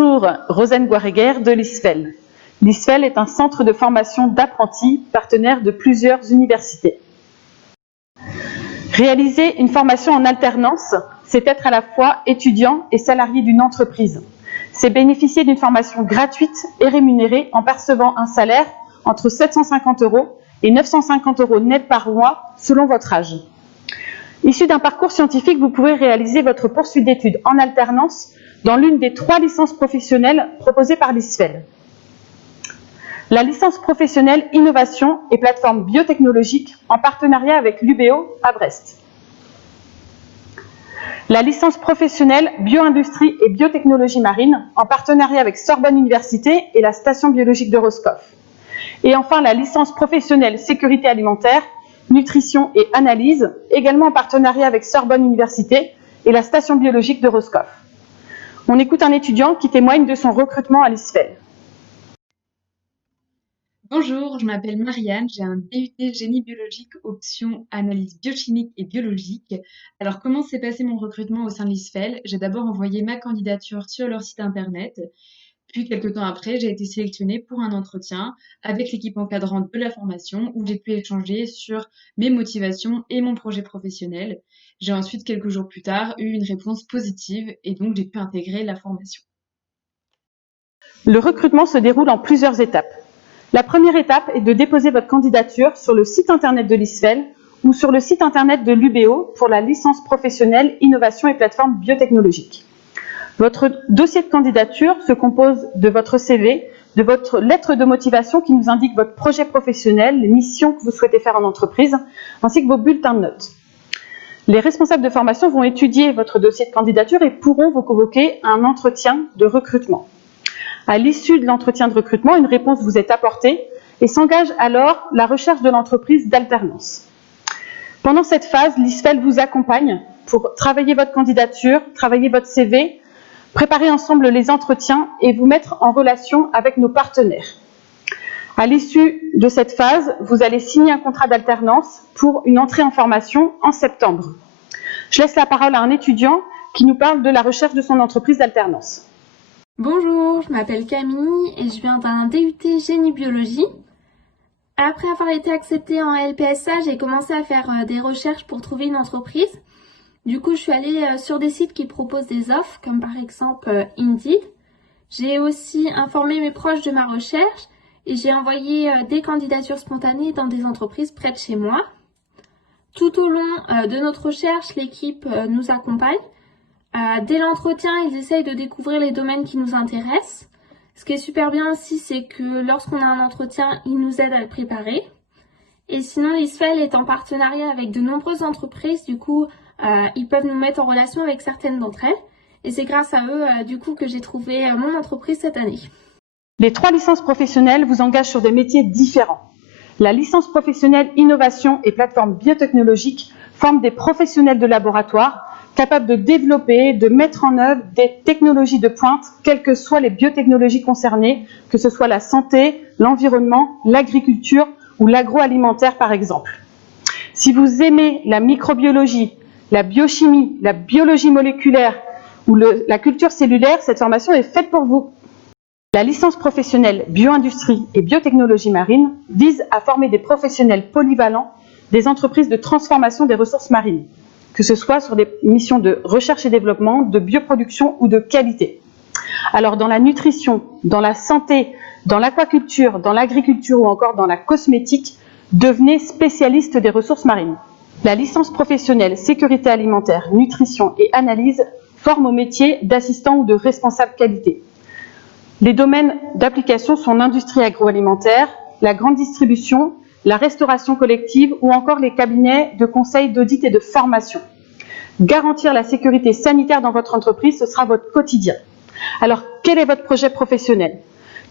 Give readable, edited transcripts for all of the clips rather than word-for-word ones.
Bonjour, Rosanne Guaréguer de l'ISFEL. L'ISFEL est un centre de formation d'apprentis partenaire de plusieurs universités. Réaliser une formation en alternance, c'est être à la fois étudiant et salarié d'une entreprise. C'est bénéficier d'une formation gratuite et rémunérée en percevant un salaire entre 750 € et 950 € net par mois selon votre âge. Issu d'un parcours scientifique, vous pouvez réaliser votre poursuite d'études en alternance dans l'une des 3 licences professionnelles proposées par l'ISFEL. La licence professionnelle Innovation et plateforme biotechnologique en partenariat avec l'UBO à Brest. La licence professionnelle Bioindustrie et biotechnologie marine en partenariat avec Sorbonne Université et la station biologique de Roscoff. Et enfin la licence professionnelle Sécurité alimentaire, Nutrition et analyse, également en partenariat avec Sorbonne Université et la station biologique de Roscoff. On écoute un étudiant qui témoigne de son recrutement à l'ISFEL. Bonjour, je m'appelle Marianne, j'ai un DUT génie biologique option analyse biochimique et biologique. Alors comment s'est passé mon recrutement au sein de l'ISFEL? J'ai d'abord envoyé ma candidature sur leur site internet, puis quelques temps après, j'ai été sélectionnée pour un entretien avec l'équipe encadrante de la formation où j'ai pu échanger sur mes motivations et mon projet professionnel. J'ai ensuite, quelques jours plus tard, eu une réponse positive et donc j'ai pu intégrer la formation. Le recrutement se déroule en plusieurs étapes. La première étape est de déposer votre candidature sur le site internet de l'ISFEL ou sur le site internet de l'UBO pour la licence professionnelle Innovation et plateforme biotechnologique. Votre dossier de candidature se compose de votre CV, de votre lettre de motivation qui nous indique votre projet professionnel, les missions que vous souhaitez faire en entreprise, ainsi que vos bulletins de notes. Les responsables de formation vont étudier votre dossier de candidature et pourront vous convoquer à un entretien de recrutement. À l'issue de l'entretien de recrutement, une réponse vous est apportée et s'engage alors la recherche de l'entreprise d'alternance. Pendant cette phase, l'ISFEL vous accompagne pour travailler votre candidature, travailler votre CV, préparer ensemble les entretiens et vous mettre en relation avec nos partenaires. À l'issue de cette phase, vous allez signer un contrat d'alternance pour une entrée en formation en septembre. Je laisse la parole à un étudiant qui nous parle de la recherche de son entreprise d'alternance. Bonjour, je m'appelle Camille et je viens d'un DUT génie biologie. Après avoir été acceptée en LPSA, j'ai commencé à faire des recherches pour trouver une entreprise. Du coup, je suis allée sur des sites qui proposent des offres, comme par exemple Indeed. J'ai aussi informé mes proches de ma recherche et j'ai envoyé des candidatures spontanées dans des entreprises près de chez moi. Tout au long de notre recherche, l'équipe nous accompagne. Dès l'entretien, ils essayent de découvrir les domaines qui nous intéressent. Ce qui est super bien aussi, c'est que lorsqu'on a un entretien, ils nous aident à le préparer. Et sinon, l'ISFEL est en partenariat avec de nombreuses entreprises. Du coup, ils peuvent nous mettre en relation avec certaines d'entre elles. Et c'est grâce à eux, du coup, que j'ai trouvé mon entreprise cette année. Les 3 licences professionnelles vous engagent sur des métiers différents. La licence professionnelle Innovation et plateforme biotechnologique forme des professionnels de laboratoire capables de développer, de mettre en œuvre des technologies de pointe, quelles que soient les biotechnologies concernées, que ce soit la santé, l'environnement, l'agriculture ou l'agroalimentaire par exemple. Si vous aimez la microbiologie, la biochimie, la biologie moléculaire ou la culture cellulaire, cette formation est faite pour vous. La licence professionnelle Bioindustrie et biotechnologie marine vise à former des professionnels polyvalents des entreprises de transformation des ressources marines, que ce soit sur des missions de recherche et développement, de bioproduction ou de qualité. Alors dans la nutrition, dans la santé, dans l'aquaculture, dans l'agriculture ou encore dans la cosmétique, devenez spécialiste des ressources marines. La licence professionnelle Sécurité alimentaire, Nutrition et analyse forme au métier d'assistant ou de responsable qualité. Les domaines d'application sont l'industrie agroalimentaire, la grande distribution, la restauration collective ou encore les cabinets de conseil, d'audit et de formation. Garantir la sécurité sanitaire dans votre entreprise, ce sera votre quotidien. Alors, quel est votre projet professionnel?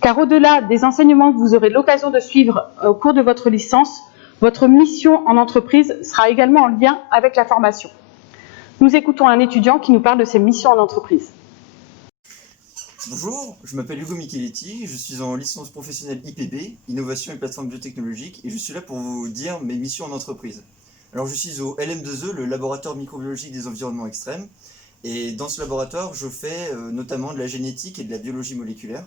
Car au-delà des enseignements que vous aurez l'occasion de suivre au cours de votre licence, votre mission en entreprise sera également en lien avec la formation. Nous écoutons un étudiant qui nous parle de ses missions en entreprise. Bonjour, je m'appelle Hugo Micheletti, je suis en licence professionnelle IPB, Innovation et plateforme biotechnologique, et je suis là pour vous dire mes missions en entreprise. Alors je suis au LM2E, le laboratoire microbiologique des environnements extrêmes, Et dans ce laboratoire, je fais notamment de la génétique et de la biologie moléculaire.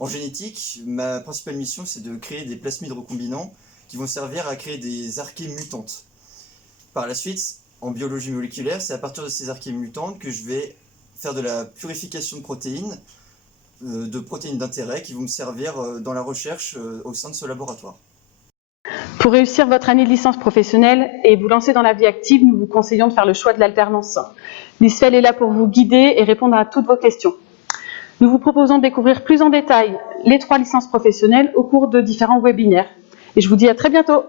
En génétique, ma principale mission, c'est de créer des plasmides recombinants qui vont servir à créer des archées mutantes. Par la suite, en biologie moléculaire, c'est à partir de ces archées mutantes que je vais faire de la purification de protéines d'intérêt qui vont me servir dans la recherche au sein de ce laboratoire. Pour réussir votre année de licence professionnelle et vous lancer dans la vie active, nous vous conseillons de faire le choix de l'alternance. L'ISFEL est là pour vous guider et répondre à toutes vos questions. Nous vous proposons de découvrir plus en détail les 3 licences professionnelles au cours de différents webinaires. Et je vous dis à très bientôt.